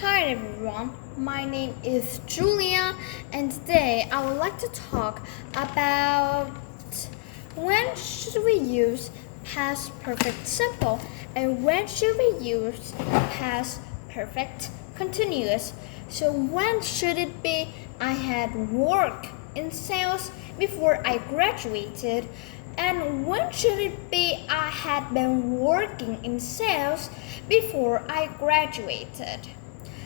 Hi everyone, my name is Julia, and today I would like to talk about when should we use past perfect simple and when should we use past perfect continuous. So when should it be I had work in sales before I graduated, and when should it be I had been working in sales before I graduated?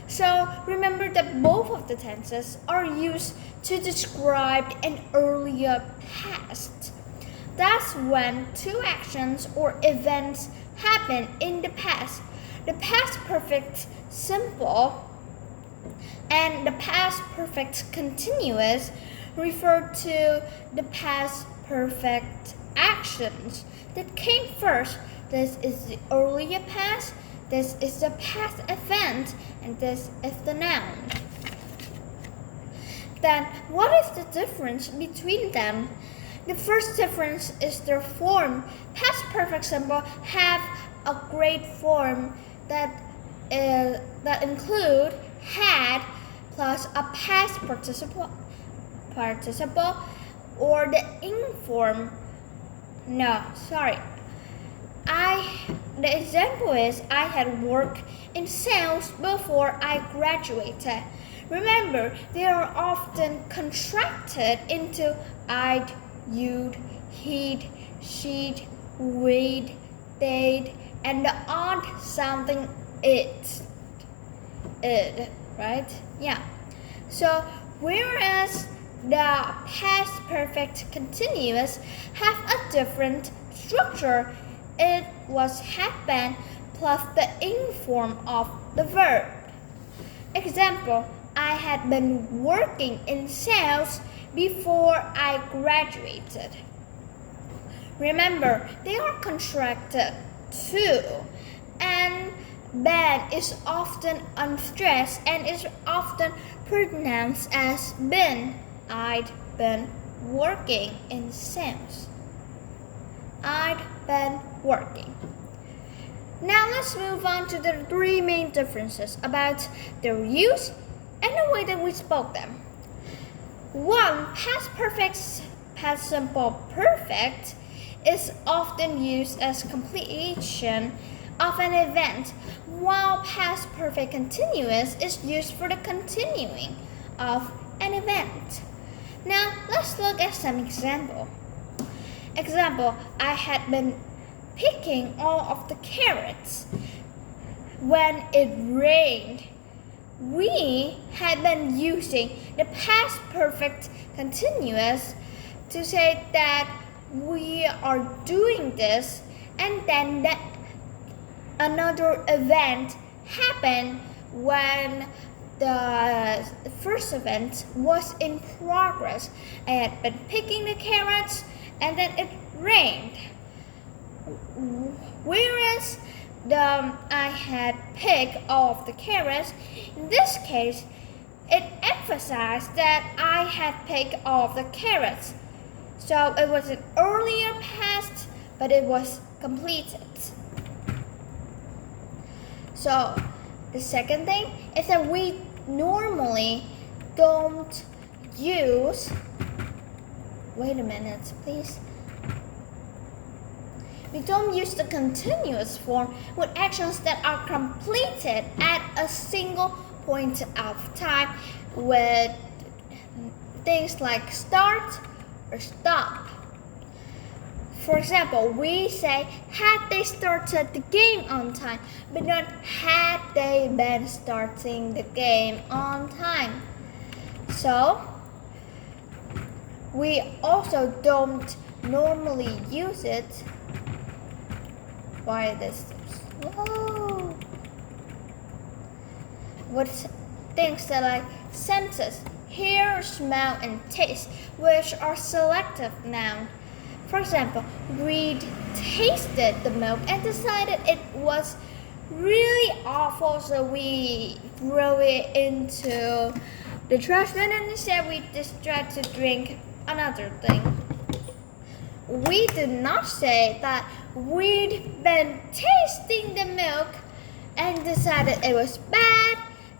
So remember that both of the tenses are used to describe an earlier past. That's when two actions or events happen in the past. The past perfect simple and the past perfect continuous refer to the past perfect actions that came first. This is the earlier past, this is the past event, and this is the noun. Then, what is the difference between them? The first difference is their form. Past perfect simple have a great form that include had plus a past participle or the ing form. The example is I had worked in sales before I graduated. Remember, they are often contracted into I'd, you'd, he'd, she'd, we'd, they'd, and the odd sounding it, right? Yeah. So, whereas the past perfect continuous have a different structure, it was happened plus the ing form of the verb. Example, I had been working in sales before I graduated. Remember, they are contracted too, and been is often unstressed and is often pronounced as been. I'd been working in sales. I'd been working. Now let's move on to the three main differences about their use and the way that we spoke them. 1. Past perfect, past simple perfect is often used as completion of an event, while past perfect continuous is used for the continuing of an event. Now let's look at some example. Example, I had been picking all of the carrots when it rained. We had been using the past perfect continuous to say that we are doing this, and then that another event happened when the first event was in progress. I had been picking the carrots and then it rained. Whereas I had picked all of the carrots, in this case, it emphasized that I had picked all of the carrots. So it was an earlier past, but it was completed. So the second thing is that we normally don't use. Wait a minute, please. We don't use the continuous form with actions that are completed at a single point of time with things like start or stop. For example, we say had they started the game on time, but not had they been starting the game on time. So we also don't normally use it. Why this slow? With things that like senses, hear, smell, and taste, which are selective nouns. For example, Reed tasted the milk and decided it was really awful, so we threw it into the trash bin and instead we just tried to drink another thing. We did not say that we'd been tasting the milk and decided it was bad,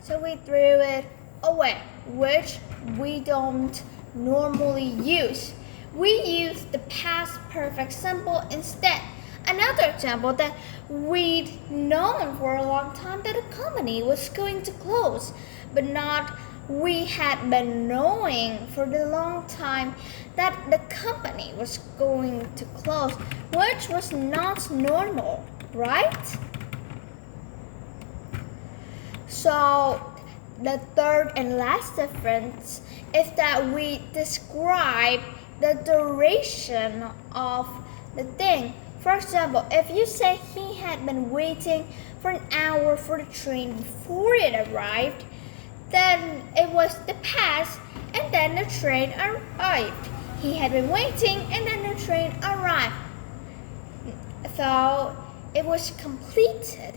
so we threw it away, which we don't normally use. We use the past perfect simple instead. Another example that we'd known for a long time that a company was going to close, but not we had been knowing for the long time that the company was going to close, which was not normal, right? So the third and last difference is that we describe the duration of the thing. For example, if you say he had been waiting for an hour for the train before it arrived, then it was the past and then the train arrived. He had been waiting and then the train arrived. So it was completed.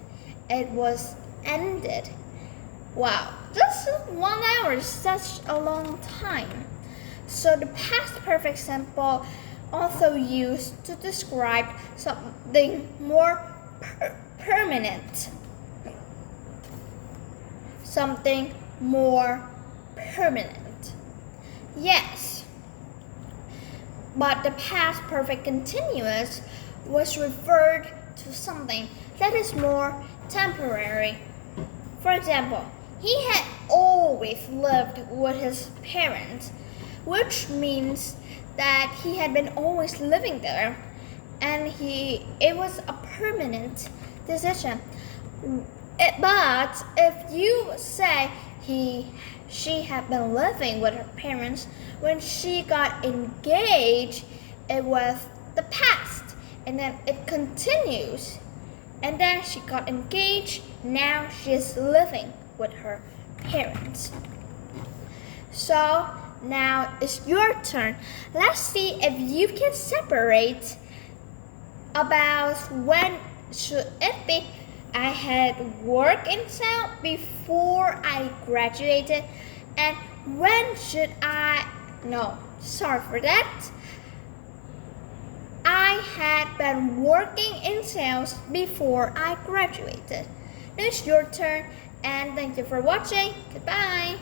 It was ended. Wow, just 1 hour is such a long time. So the past perfect simple also used to describe something more permanent. Something more permanent. Yes. But the past perfect continuous was referred to something that is more temporary. For example, he had always lived with his parents, which means that he had been always living there, and it was a permanent decision. But if you say she had been living with her parents when she got engaged, it was the past, and then it continues. And then she got engaged, now she's living with her parents. So now it's your turn. Let's see if you can separate about when should it be. I had work in town before I graduated, and when should I, no, sorry for that. I had been working in sales before I graduated. Now it's your turn, and thank you for watching. Goodbye.